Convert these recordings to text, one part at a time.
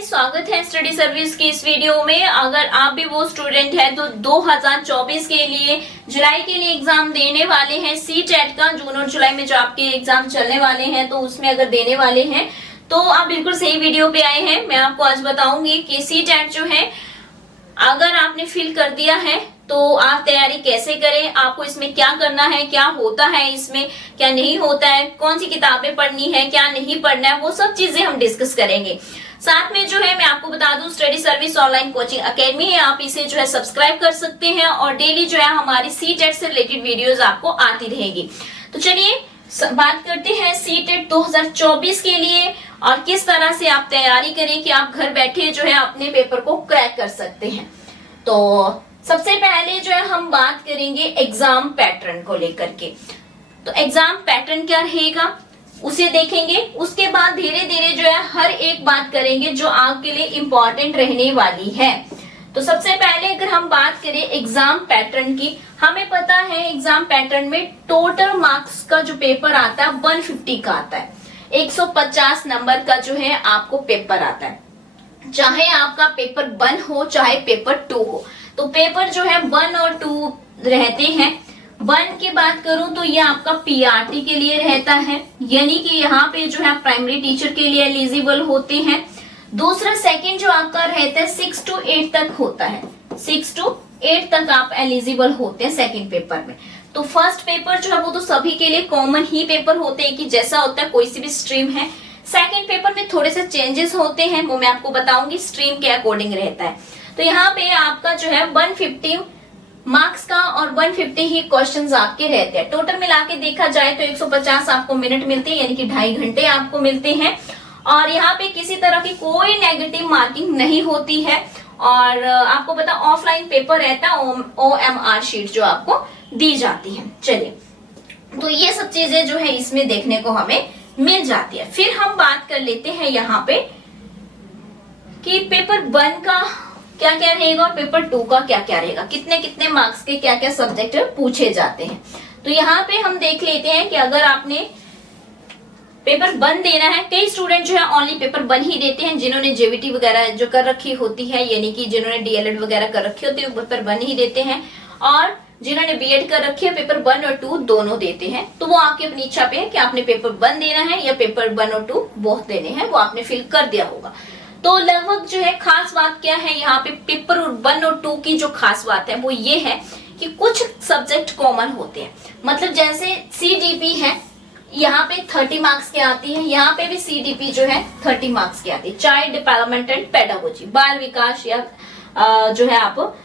Guys, स्वागत है study service की इस वीडियो में। अगर आप भी वो स्टूडेंट हैं तो 2024 के लिए जुलाई के लिए एग्जाम देने वाले हैं, सी टेट का जून और जुलाई में जो आपके एग्जाम चलने वाले हैं, तो उसमें अगर देने वाले हैं तो आप बिल्कुल सही वीडियो पे आए हैं। मैं आपको आज बताऊंगी कि सी टेट जो है अगर आपने फिल कर दिया है तो आप तैयारी कैसे करें, आपको इसमें क्या करना है, क्या होता है इसमें, क्या नहीं होता है, कौन सी किताबें पढ़नी है, क्या नहीं पढ़ना है, वो सब चीजें हम डिस्कस करेंगे। साथ में जो है मैं आपको बता दूं, study service online coaching academy है, आप इसे जो है सब्सक्राइब कर सकते हैं और डेली जो है हमारी सी टेट से रिलेटेड वीडियोस आपको आती रहेगी। तो चलिए बात करते हैं सी टेट 2024 के लिए और किस तरह से आप तैयारी करें कि आप घर बैठे जो है अपने पेपर को क्रैक कर सकते हैं। तो सबसे पहले जो है हम बात करेंगे एग्जाम पैटर्न को लेकर के। तो एग्जाम पैटर्न क्या रहेगा उसे देखेंगे, उसके बाद धीरे धीरे जो है हर एक बात करेंगे जो आपके लिए इम्पोर्टेंट रहने वाली है। तो सबसे पहले अगर हम बात करें एग्जाम पैटर्न की, हमें पता है एग्जाम पैटर्न में टोटल मार्क्स का जो पेपर आता है 150 का आता है, 150 नंबर का जो है आपको पेपर आता है। चाहे आपका पेपर 1 हो चाहे पेपर 2 हो, तो पेपर जो है 1 और 2 रहते हैं। 1 की बात करूं तो ये आपका पीआरटी के लिए रहता है, यानी कि यहाँ पे जो है प्राइमरी टीचर के लिए एलिजिबल होते हैं। दूसरा सेकंड जो आपका रहता है 6 to 8 तक होता है, 6 to 8 तक आप एलिजिबल होते हैं सेकंड पेपर में। तो फर्स्ट पेपर जो है वो तो सभी के लिए कॉमन ही पेपर होते हैं कि जैसा होता है कोई सी भी स्ट्रीम है। सेकंड पेपर में थोड़े से चेंजेस होते हैं, वो मैं आपको बताऊंगी, स्ट्रीम के अकॉर्डिंग रहता है। तो यहाँ पे आपका जो है 150 मार्क्स का और 150 ही क्वेश्चंस आपके रहते हैं। टोटल मिला के देखा जाए तो 150 आपको मिनट मिलते हैं, यानी कि 2.5 घंटे आपको मिलते हैं। और यहाँ पे किसी तरह की कोई नेगेटिव मार्किंग नहीं होती है। और आपको पता ऑफलाइन पेपर रहता है, OMR शीट जो आपको दी जाती है। चलिए, तो ये सब चीजें जो है इसमें देखने को हमें मिल जाती है। फिर हम बात कर लेते हैं यहाँ पे कि पेपर 1 का क्या क्या रहेगा और पेपर 2 का क्या क्या रहेगा, कितने कितने मार्क्स के क्या क्या सब्जेक्ट पूछे जाते हैं। तो यहाँ पे हम देख लेते हैं कि अगर आपने पेपर 1 देना है, कई स्टूडेंट जो है ओनली पेपर 1 ही देते हैं, जिन्होंने जेवीटी वगैरह जो कर रखी होती है, यानी कि जिन्होंने डीएलएड वगैरह कर रखी होती है वो पेपर 1 ही देते हैं, और जिन्होंने बीएड कर रखी है पेपर 1 और 2 दोनों देते हैं। तो वो आपकी अपनी इच्छा पे है कि आपने पेपर 1 देना है या पेपर 1 और 2 बोथ देने हैं, वो आपने फिल कर दिया होगा। तो लगभग जो है खास बात क्या है यहाँ पे पेपर 1 और 2 की जो खास बात है वो ये है कि कुछ सब्जेक्ट कॉमन होते हैं। मतलब जैसे सीडीपी है, यहाँ पे 30 मार्क्स की आती है, यहाँ पे भी सीडीपी जो है 30 मार्क्स की आती है, चाइल्ड डेवलपमेंट एंड पेडागोजी, बाल विकास या जो है आप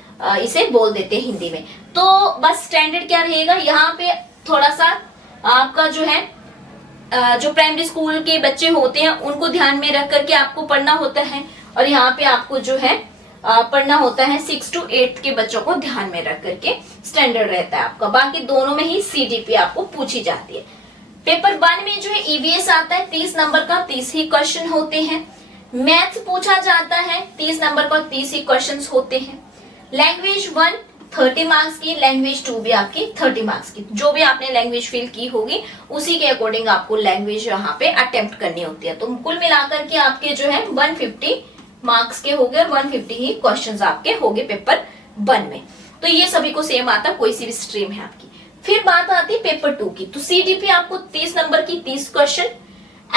इसे बोल देते हैं हिंदी में। तो बस स्टैंडर्ड क्या रहेगा, यहाँ पे थोड़ा सा आपका जो है जो प्राइमरी स्कूल के बच्चे होते हैं उनको ध्यान में रख करके आपको पढ़ना होता है, और यहाँ पे आपको जो है पढ़ना होता है 6 to 8 के बच्चों को ध्यान में रख करके स्टैंडर्ड रहता है आपका। बाकी दोनों में ही सीडीपी आपको पूछी जाती है। पेपर 1 में जो है ईवीएस आता है 30 नंबर का, 30 ही क्वेश्चन होते हैं। मैथ्स पूछा जाता है 30 नंबर का, 30 ही क्वेश्चन होते हैं। लैंग्वेज 1 30 मार्क्स की, लैंग्वेज 2 भी आपकी 30 मार्क्स की। जो भी आपने लैंग्वेज फिल की होगी उसी के अकॉर्डिंग आपको लैंग्वेज यहाँ पे अटेम्प्ट करनी होती है। तो कुल मिलाकर के आपके जो है 150 मार्क्स के हो गए और 150 ही क्वेश्चंस आपके हो गए पेपर 1 में। तो ये सभी को सेम आता है, कोई सी भी स्ट्रीम है आपकी। फिर बात आती है पेपर 2 की। तो सीडीपी आपको 30 नंबर की 30 क्वेश्चन।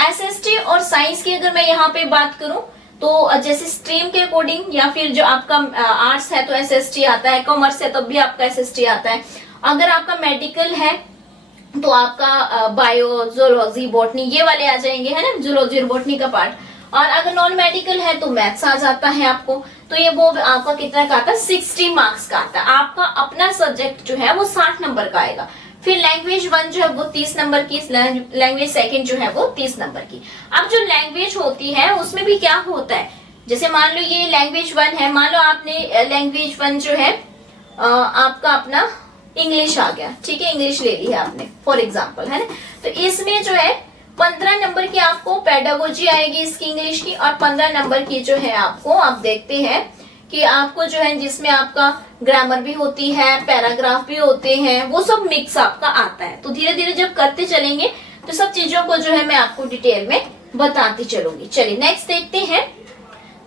एसएसटी और साइंस की अगर मैं यहाँ पे बात करूं तो जैसे स्ट्रीम के अकॉर्डिंग, या फिर जो आपका आर्ट्स है तो एसएसटी आता है, कॉमर्स है तो भी आपका एसएसटी आता है। अगर आपका मेडिकल है तो आपका बायो, जूलॉजी, बॉटनी ये वाले आ जाएंगे, है ना, जूलॉजी और बॉटनी का पार्ट। और अगर नॉन मेडिकल है तो मैथ्स आ जाता है आपको। तो ये वो आपका कितना का आता है, 60 मार्क्स का आता है। आपका अपना सब्जेक्ट जो है वो 60 नंबर का आएगा। फिर लैंग्वेज 1 जो है वो 30 नंबर की, लैंग्वेज 2 जो है वो 30 नंबर की। अब जो लैंग्वेज होती है उसमें भी क्या होता है, जैसे मान लो ये लैंग्वेज 1 है, मान लो आपने लैंग्वेज 1 जो है आपका अपना इंग्लिश आ गया, ठीक है, इंग्लिश ले ली है आपने फॉर एग्जाम्पल, है ना। तो इसमें जो है 15 नंबर की आपको पेडागोजी आएगी इसकी इंग्लिश की, और 15 नंबर की जो है आपको आप देखते हैं कि आपको जो है जिसमें आपका ग्रामर भी होती है, पैराग्राफ भी होते हैं, वो सब मिक्स आपका आता है। तो धीरे धीरे जब करते चलेंगे तो सब चीजों को जो है मैं आपको डिटेल में बताती चलूंगी। चलिए नेक्स्ट देखते हैं।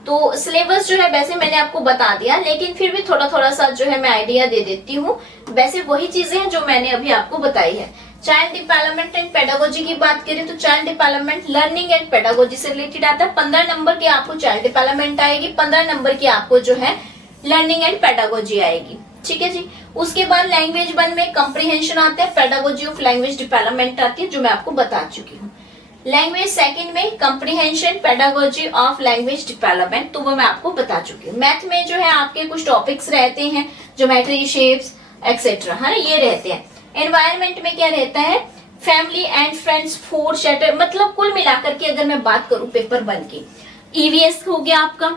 तो तो सिलेबस जो है वैसे मैंने आपको बता दिया, लेकिन फिर भी थोड़ा थोड़ा सा जो है मैं आइडिया दे देती हूँ। वैसे वही चीजें हैं जो मैंने अभी आपको बताई है। चाइल्ड डेवलपमेंट एंड पेडागोजी की बात करें तो child development learning and pedagogy से रिलेटेड आता है। 15 नंबर की आपको चाइल्ड डेवलपमेंट आएगी, 15 नंबर की आपको जो है लर्निंग एंड पेडागोजी आएगी। ठीक है जी। उसके बाद लैंग्वेज 1 में कॉम्प्रिहेंशन आता है, पेडागोजी ऑफ लैंग्वेज डेवलपमेंट आती है जो मैं आपको बता चुकी हूँ। लैंग्वेज 2 में comprehension pedagogy of language development, तो वो मैं आपको बता चुकी हूँ। मैथ में जो है आपके कुछ टॉपिक्स रहते हैं, ज्योमेट्री, शेप्स एक्सेट्रा, है ना, ये रहते हैं। एनवायरमेंट में क्या रहता है, family and friends, food, shelter, मतलब कुल मिलाकर के अगर मैं बात करूं पेपर 1 की, ईवीएस हो गया आपका,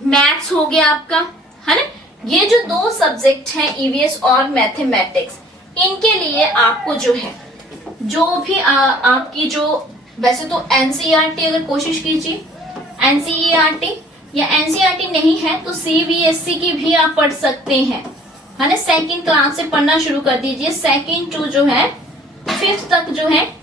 मैथ्स हो गया आपका, है ना। ये जो 2 सब्जेक्ट हैं ईवीएस और मैथमेटिक्स, इनके लिए आपको जो है जो भी आपकी जो, वैसे तो एनसीईआरटी अगर कोशिश कीजिए, एनसीईआरटी या एनसीईआरटी नहीं है तो सीबीएसई की भी आप पढ़ सकते हैं, है ना। 2nd क्लास से पढ़ना शुरू कर दीजिए। 2nd टू जो है 5th तक जो है,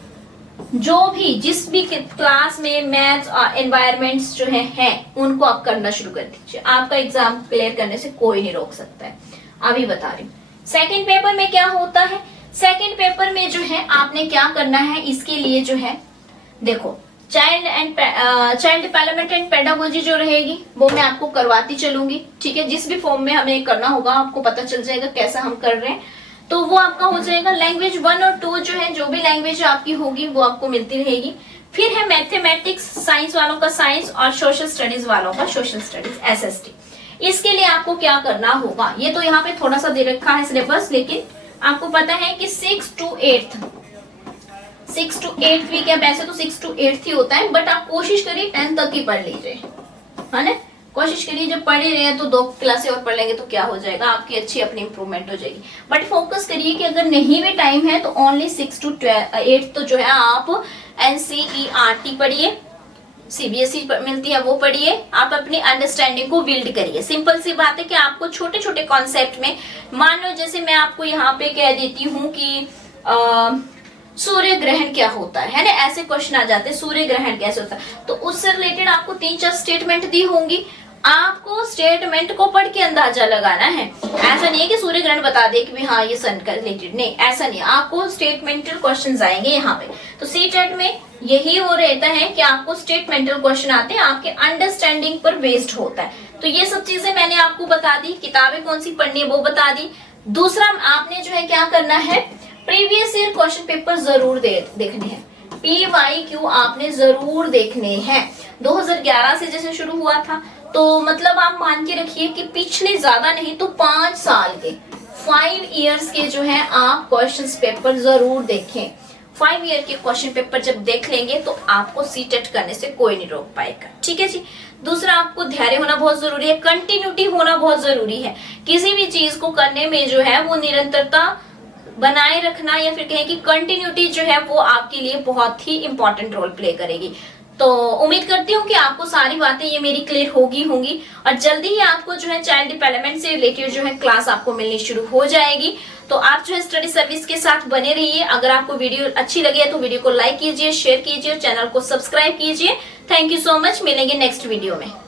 जो भी जिस भी क्लास में मैथ्स और एनवायरमेंट्स जो है उनको आप करना शुरू कर दीजिए। आपका एग्जाम क्लियर करने से कोई नहीं रोक सकता है, अभी बता रही हूँ। 2nd पेपर में क्या होता है, 2nd पेपर में जो है आपने क्या करना है, इसके लिए जो है देखो चाइल्ड डेवलपमेंट एंड पेडागोजी जो रहेगी वो मैं आपको करवाती चलूंगी। ठीक है, जिस भी फॉर्म में हमें करना होगा आपको पता चल जाएगा कैसा हम कर रहे हैं, तो वो आपका हो जाएगा। लैंग्वेज 1 और 2 जो है, जो भी लैंग्वेज आपकी होगी वो आपको मिलती रहेगी। फिर है मैथमेटिक्स, साइंस वालों का साइंस और सोशल स्टडीज वालों का सोशल स्टडीज, एसएसटी। इसके लिए आपको क्या करना होगा, ये तो यहाँ पे थोड़ा सा दे रखा है सिलेबस, लेकिन आपको पता है कि 6 to 8 वीक है, वैसे तो 6 to 8 ही होता है, बट आप कोशिश करिए 10 तक ही पढ़ लीजिए, है ना। कोशिश करिए, जब पढ़ ही रहे हैं तो 2 क्लासें और पढ़ लेंगे तो क्या हो जाएगा, आपकी अच्छी अपनी इंप्रूवमेंट हो जाएगी। बट फोकस करिए कि अगर नहीं भी टाइम है तो ओनली 6 to 8 तो जो है आप एनसीईआरटी पढ़िए, सीबीएसई मिलती है वो पढ़िए, आप अपनी अंडरस्टैंडिंग को बिल्ड करिए। सिंपल सी बात है कि आपको छोटे छोटे कॉन्सेप्ट में, मान लो जैसे मैं आपको यहाँ पे कह देती हूँ कि सूर्य ग्रहण क्या होता है ना, ऐसे क्वेश्चन आ जाते हैं, सूर्य ग्रहण कैसे होता है, तो उससे रिलेटेड आपको 3-4 स्टेटमेंट दी होंगी, आपको स्टेटमेंट को पढ़ के अंदाजा लगाना है। ऐसा नहीं है कि सूर्य ग्रहण बता दे कि हाँ ये सन का रिलेटेड, नहीं ऐसा नहीं, आपको स्टेटमेंटल क्वेश्चंस आएंगे यहाँ पे। तो सीटेट में यही हो रहता है कि आपको स्टेटमेंटल क्वेश्चन आते हैं, आपके अंडरस्टैंडिंग पर बेस्ड होता है। तो ये सब चीजें मैंने आपको बता दी, किताबें कौन सी पढ़नी है वो बता दी। दूसरा आपने जो है क्या करना है, प्रीवियस ईयर क्वेश्चन पेपर जरूर देखने हैं, PYQ आपने जरूर देखने हैं। 2011 से जैसे शुरू हुआ था, तो मतलब आप मान के रखिए कि पिछले ज्यादा नहीं तो 5 साल के, 5 इयर्स के जो है आप क्वेश्चन पेपर जरूर देखें। 5 ईयर के क्वेश्चन पेपर जब देख लेंगे तो आपको सीटेट करने से कोई नहीं रोक पाएगा। ठीक है जी। दूसरा, आपको धैर्य होना बहुत जरूरी है, कंटिन्यूटी होना बहुत जरूरी है। किसी भी चीज को करने में जो है वो निरंतरता बनाए रखना, या फिर कहें कि कंटिन्यूटी जो है वो आपके लिए बहुत ही इंपॉर्टेंट रोल प्ले करेगी। तो उम्मीद करती हूँ कि आपको सारी बातें ये मेरी क्लियर होगी और जल्दी ही आपको जो है चाइल्ड डेवलपमेंट से रिलेटेड जो है क्लास आपको मिलनी शुरू हो जाएगी। तो आप जो है स्टडी सर्विस के साथ बने रहिए। अगर आपको वीडियो अच्छी लगी है तो वीडियो को लाइक कीजिए, शेयर कीजिए और चैनल को सब्सक्राइब कीजिए। थैंक यू सो मच, मिलेंगे नेक्स्ट वीडियो में।